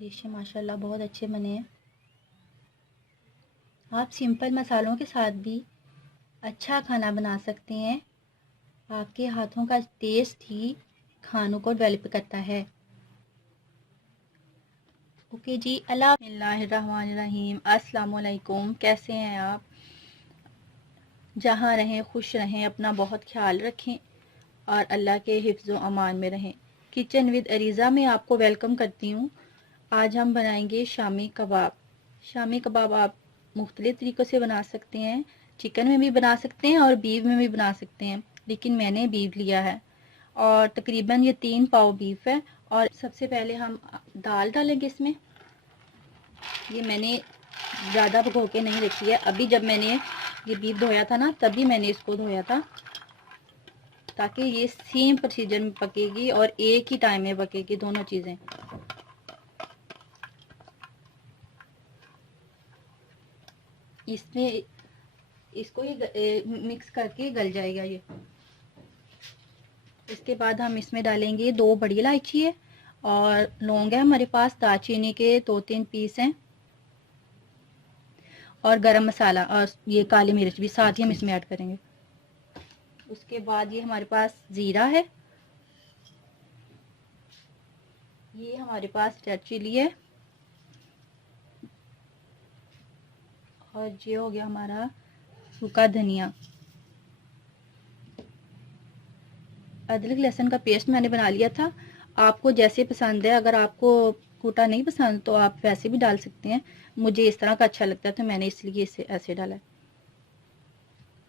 देखिए माशाल्लाह बहुत अच्छे बने हैं। आप सिंपल मसालों के साथ भी अच्छा खाना बना सकते हैं। आपके हाथों का टेस्ट ही खानों को डेवलप करता है। ओके जी, बिस्मिल्लाहिर्रहमानिर्रहीम। अस्सलाम वालेकुम। कैसे हैं आप? जहाँ रहें खुश रहें, अपना बहुत ख्याल रखें और अल्लाह के हिफ्ज़ व अमान में रहें। किचन विद अरीज़ा में आपको वेलकम करती हूँ। आज हम बनाएंगे शामी कबाब। शामी कबाब आप मुख्तलिफ़ तरीक़ों से बना सकते हैं। चिकन में भी बना सकते हैं और बीफ में भी बना सकते हैं, लेकिन मैंने बीफ लिया है और तकरीबन ये 3 पाव बीफ है। और सबसे पहले हम दाल डालेंगे इसमें। ये मैंने ज़्यादा भगो के नहीं रखी है। अभी जब मैंने ये बीफ धोया था ना, तभी मैंने इसको धोया था, ताकि ये सेम प्रोसीजर में पकेगी और एक ही टाइम में पकेगी दोनों चीज़ें। इसमें इसको ये मिक्स करके गल जाएगा ये। इसके बाद हम इसमें डालेंगे 2 बड़ी इलायची है और लौंग है हमारे पास, दालचीनी के 2-3 पीस हैं और गरम मसाला और ये काली मिर्च भी साथ ही हम इसमें ऐड करेंगे। उसके बाद ये हमारे पास ज़ीरा है, ये हमारे पास रेड चिली है और ये हो गया हमारा सूखा धनिया। अदरक लहसुन का पेस्ट मैंने बना लिया था। आपको जैसे पसंद है, अगर आपको कूटा नहीं पसंद तो आप वैसे भी डाल सकते हैं। मुझे इस तरह का अच्छा लगता है तो मैंने इसलिए इसे ऐसे डाला है।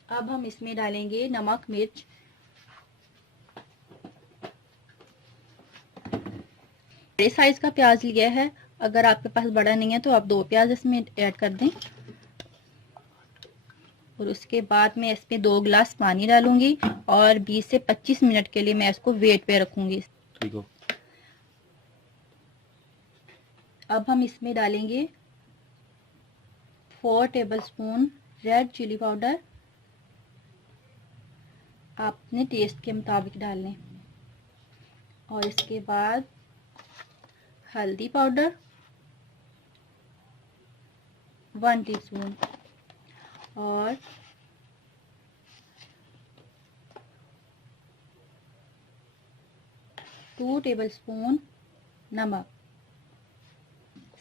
अब हम इसमें डालेंगे नमक मिर्च। बड़े साइज का प्याज लिया है, अगर आपके पास बड़ा नहीं है तो आप 2 प्याज इसमें ऐड कर दें। और उसके बाद मैं इसमें 2 गिलास पानी डालूंगी और 20 से 25 मिनट के लिए मैं इसको वेट पे रखूंगी। ठीक हो। अब हम इसमें डालेंगे 4 टेबलस्पून रेड चिली पाउडर। आपने टेस्ट के मुताबिक डालने। और इसके बाद हल्दी पाउडर 1 टीस्पून और टू टेबलस्पून नमक।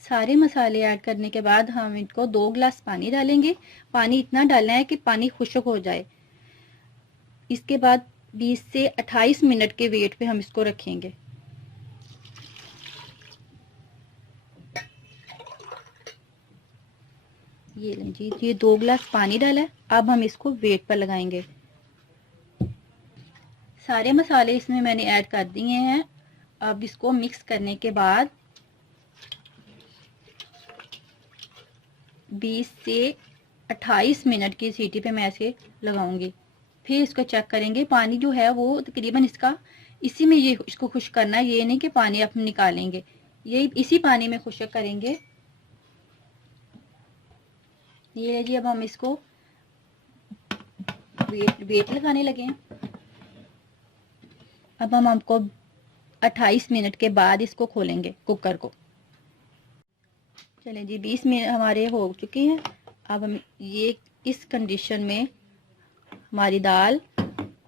सारे मसाले ऐड करने के बाद हम इनको 2 गिलास पानी डालेंगे। पानी इतना डालना है कि पानी खुश्क हो जाए। इसके बाद 20 से 28 मिनट के वेट पे हम इसको रखेंगे। ये लें जी, ये 2 गिलास पानी डाला है। अब हम इसको वेट पर लगाएंगे। सारे मसाले इसमें मैंने ऐड कर दिए हैं। अब इसको मिक्स करने के बाद 20 से 28 मिनट की सीटी पे मैं ऐसे लगाऊंगी। फिर इसको चेक करेंगे। पानी जो है वो तकरीबन इसका इसी में ये इसको खुश्क करना है। ये नहीं कि पानी आप निकालेंगे, ये इसी पानी में खुश्क करेंगे। ये जी, अब हम इसको वेट लगाने लगे हैं। अब हम आपको 28 मिनट के बाद इसको खोलेंगे कुकर को। चलें जी, 20 मिनट हमारे हो चुके हैं। अब हम ये इस कंडीशन में हमारी दाल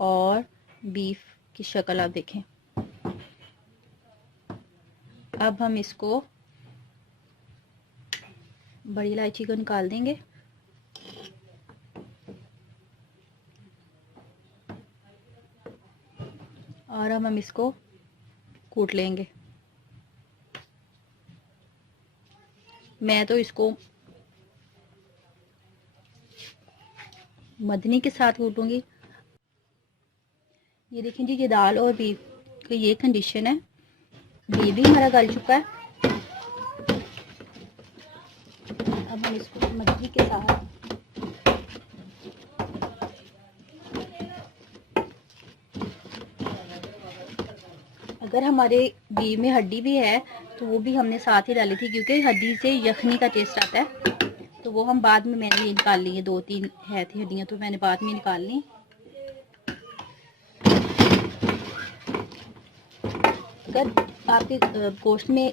और बीफ की शक्ल आप देखें। अब हम इसको बड़ी इलायची को निकाल देंगे और अब हम इसको कूट लेंगे। मैं तो इसको मदनी के साथ कूटूंगी। ये देखें जी, ये दाल और बीफ की ये कंडीशन है। बीफ भी हमारा गल चुका है। अब हम इसको मदनी के साथ अगर हमारे बीफ में हड्डी भी है तो वो भी हमने साथ ही डाली थी, क्योंकि हड्डी से यखनी का टेस्ट आता है। तो वो हम बाद में मैंने ये निकाल ली है। 2-3 है थी हड्डियाँ, तो मैंने बाद में निकाल ली। अगर आपके गोश्त में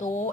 2